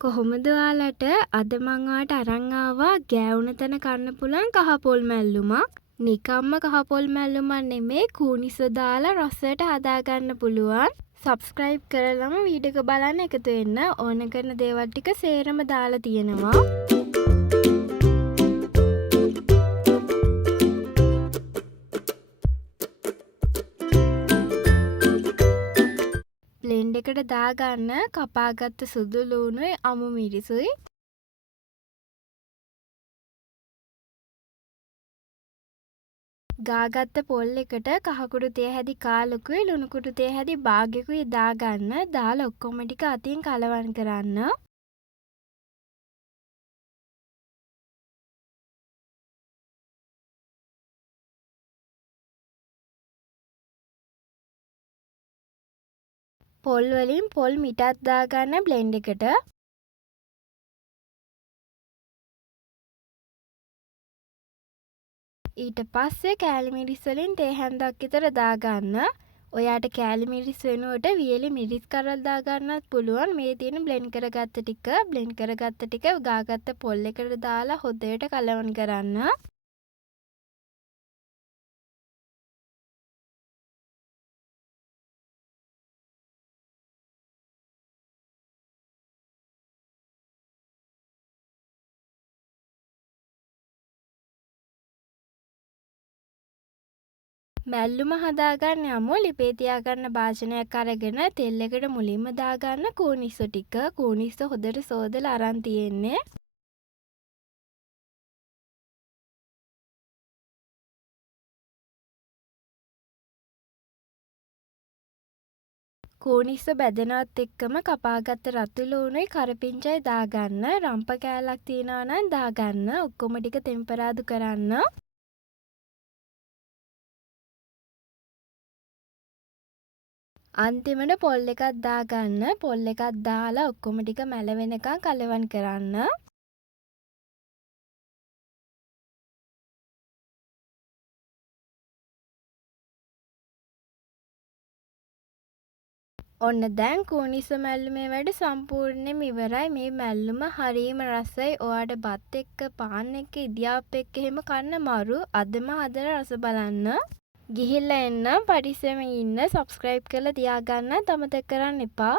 කොහොමද ඔයාලට අද මං ඔයාලට අරන් ආවා ගෑවුන තැන කන්න පුළුවන් කහ පොල් මැල්ලුමක්. නිකම්ම කහ පොල් මැල්ලුමක් නෙමේ කූනිස දාලා රසයට හදාගන්න පුළුවන්. සබ්ස්ක්‍රයිබ් කරලම වීඩියෝ එක බලන්න එකතු වෙන්න. ඕන කරන දේවල් ටික සේරම දාලා තියෙනවා. බ්ලෙන්ඩ් එකට දාගන්න කපාගත්ත සුදු ලුණුයි අමු මිරිසුයි. ගාගත්ත පොල් එකට කහකුඩු තේ හැදි කාලකුයි ලුණුකුඩු තේ හැදි භාගයකුයි දාගන්න. දාලා ඔක්කොම ටික අතින් කලවම් කරන්න. පොල් වලින් පොල් මිටක් දාගන්න බ්ලෙන්ඩ් එකට. ඊට පස්සේ කෑලි මිරිස් වලින් තේ හැන්දක් විතර දාගන්න. ඔයාට කෑලි මිරිස් වෙනුවට වියලි මිරිස් කරල් දාගන්නත් පුළුවන්. මේ තියෙන බ්ලෙන්ඩ් කරගත්ත ටික ගාගත්ත පොල් එකට දාලා හොදට කලවම් කරන්න. මැල්ලුම හදාගන්න යමු. ලිපේ තියාගන්න භාජනයක් අරගෙන තෙල් එකට මුලින්ම දාගන්න කූනිස්ස ටික. කූනිස්ස හොදට සෝදලා අරන් තියෙන්නේ. කූනිස්ස බැදෙනවත් එක්කම කපාගත්ත රතු ලුණුයි කරපිංචයි දාගන්න. රම්ප කෑල්ලක් තියනවා නම් දාගන්න. ඔක්කොම ටික තෙම්පරාදු කරන්න. අන්තිමට පොල් එකක් දාගන්න. පොල් එකක් දාලා ඔක්කොම ටික මැල වෙනකන් කලවම් කරන්න. ඔන්න දැන් කූනිස්ස මැල්ලුමේ වැඩ සම්පූර්ණයෙන්ම ඉවරයි. මේ මැල්ලුම හරිම රසයි. ඔයාට බත් එක්ක පාන් එක්ක ඉදියාප්ප එක්ක එහෙම කන්න මරු. අදම හදලා රස බලන්න. ගිහිල්ලා එන්න. පරිස්සමෙන් ඉන්න. සබ්ස්ක්‍රයිබ් කරලා තියාගන්න අමතක කරන්න එපා.